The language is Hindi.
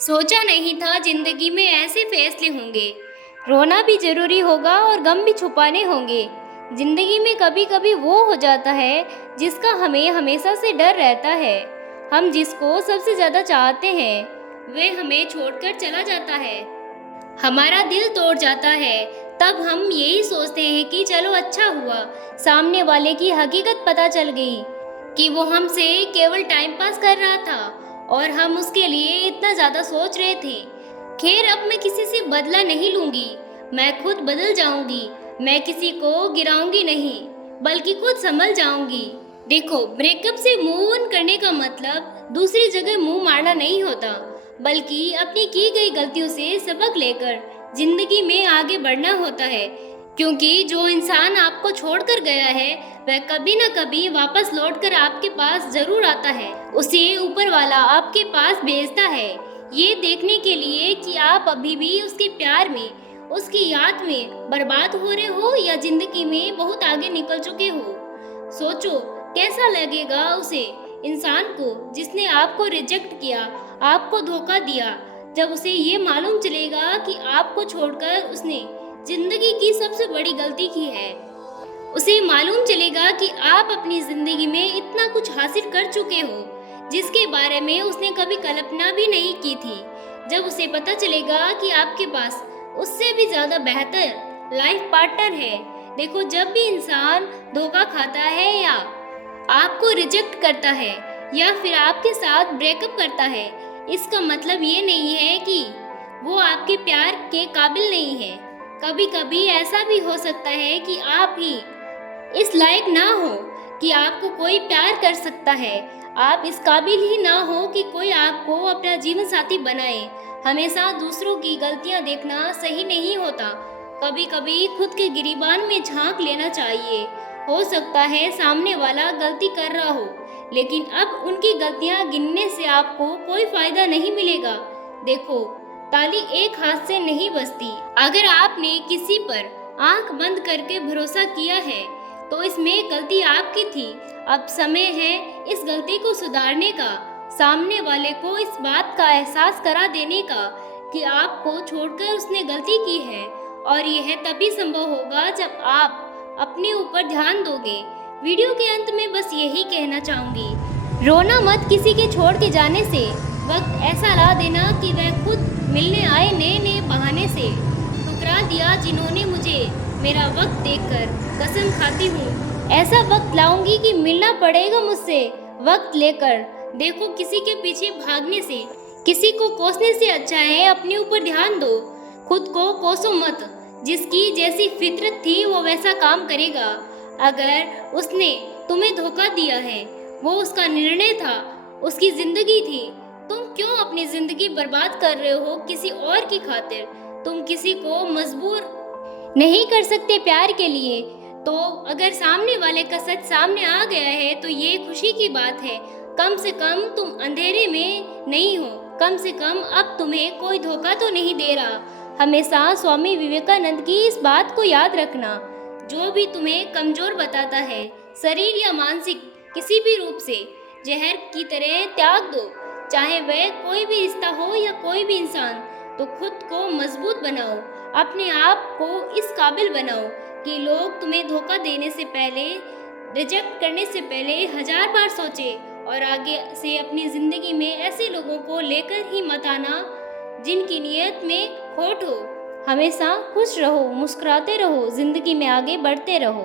सोचा नहीं था जिंदगी में ऐसे फैसले होंगे। रोना भी जरूरी होगा और गम भी छुपाने होंगे। जिंदगी में कभी कभी वो हो जाता है जिसका हमें हमेशा से डर रहता है। हम जिसको सबसे ज़्यादा चाहते हैं वे हमें छोड़कर चला जाता है, हमारा दिल तोड़ जाता है। तब हम यही सोचते हैं कि चलो अच्छा हुआ, सामने वाले की हकीकत पता चल गई कि वो हमसे केवल टाइम पास कर रहा था और हम उसके लिए इतना ज़्यादा सोच रहे थे। खैर, अब मैं किसी से बदला नहीं लूँगी, मैं खुद बदल जाऊँगी। मैं किसी को गिराऊंगी नहीं बल्कि खुद संभल जाऊँगी। देखो, ब्रेकअप से मूव ऑन करने का मतलब दूसरी जगह मुंह मारना नहीं होता, बल्कि अपनी की गई गलतियों से सबक लेकर जिंदगी में आगे बढ़ना होता है। क्योंकि जो इंसान आपको छोड़कर गया है वह कभी न कभी वापस लौटकर आपके पास जरूर आता है। उसे ऊपर वाला आपके पास भेजता है, ये देखने के लिए कि आप अभी भी उसके प्यार में, उसकी याद में बर्बाद हो रहे हो या जिंदगी में बहुत आगे निकल चुके हो। सोचो, कैसा लगेगा उसे इंसान को जिसने आपको रिजेक्ट किया, आपको धोखा दिया, जब उसे ये मालूम चलेगा कि आपको छोड़कर उसने जिंदगी की सबसे बड़ी गलती की है। उसे मालूम चलेगा कि आप अपनी जिंदगी में इतना कुछ हासिल कर चुके हो जिसके बारे में उसने कभी कल्पना भी नहीं की थी। जब उसे पता चलेगा कि आपके पास उससे भी ज्यादा बेहतर लाइफ पार्टनर है। देखो, जब भी इंसान धोखा खाता है या आपको रिजेक्ट करता है या फिर आपके साथ ब्रेकअप करता है, इसका मतलब ये नहीं है कि वो आपके प्यार के काबिल नहीं है। कभी कभी ऐसा भी हो सकता है कि आप ही इस लायक ना हो कि आपको कोई प्यार कर सकता है। आप इस काबिल ही ना हो कि कोई आपको अपना जीवन साथी बनाए। हमेशा दूसरों की गलतियां देखना सही नहीं होता। कभी कभी खुद के गिरीबान में झांक लेना चाहिए। हो सकता है सामने वाला गलती कर रहा हो, लेकिन अब उनकी गलतियां गिनने से आपको कोई फायदा नहीं मिलेगा। देखो, ताली एक हाथ से नहीं बजती। अगर आपने किसी पर आंख बंद करके भरोसा किया है तो इसमें गलती आपकी थी। अब समय है इस गलती को सुधारने का, सामने वाले को इस बात का एहसास करा देने का कि आपको छोड़कर उसने गलती की है, और यह तभी संभव होगा जब आप अपने ऊपर ध्यान दोगे। वीडियो के अंत में बस यही कहना चाहूँगी, रोना मत किसी के छोड़ के जाने से। वक्त ऐसा ला देना कि वह खुद मिलने आए नए नए बहाने से। ठुकरा दिया जिन्होंने मुझे मेरा वक्त देखकर, कसम खाती हूँ ऐसा वक्त लाऊंगी कि मिलना पड़ेगा मुझसे वक्त लेकर। देखो, किसी के पीछे भागने से, किसी को कोसने से अच्छा है अपने ऊपर ध्यान दो। खुद को कोसो मत, जिसकी जैसी फितरत थी वो वैसा काम करेगा। अगर उसने तुम्हें धोखा दिया है, वो उसका निर्णय था, उसकी जिंदगी थी। तुम क्यों अपनी जिंदगी बर्बाद कर रहे हो किसी और की खातिर? तुम किसी को मजबूर नहीं कर सकते प्यार के लिए। तो अगर सामने वाले का सच सामने आ गया है तो ये खुशी की बात है। कम से कम तुम अंधेरे में नहीं हो, कम से कम अब तुम्हें कोई धोखा तो नहीं दे रहा। हमेशा स्वामी विवेकानंद की इस बात को याद रखना, जो भी तुम्हें कमजोर बताता है, शरीर या मानसिक किसी भी रूप से, जहर की तरह त्याग दो। चाहे वह कोई भी रिश्ता हो या कोई भी इंसान, तो खुद को मजबूत बनाओ, अपने आप को इस काबिल बनाओ कि लोग तुम्हें धोखा देने से पहले, रिजेक्ट करने से पहले 1000 बार सोचे। और आगे से अपनी ज़िंदगी में ऐसे लोगों को लेकर ही मत आना जिनकी नीयत में खोट हो। हमेशा खुश रहो, मुस्कुराते रहो, ज़िंदगी में आगे बढ़ते रहो।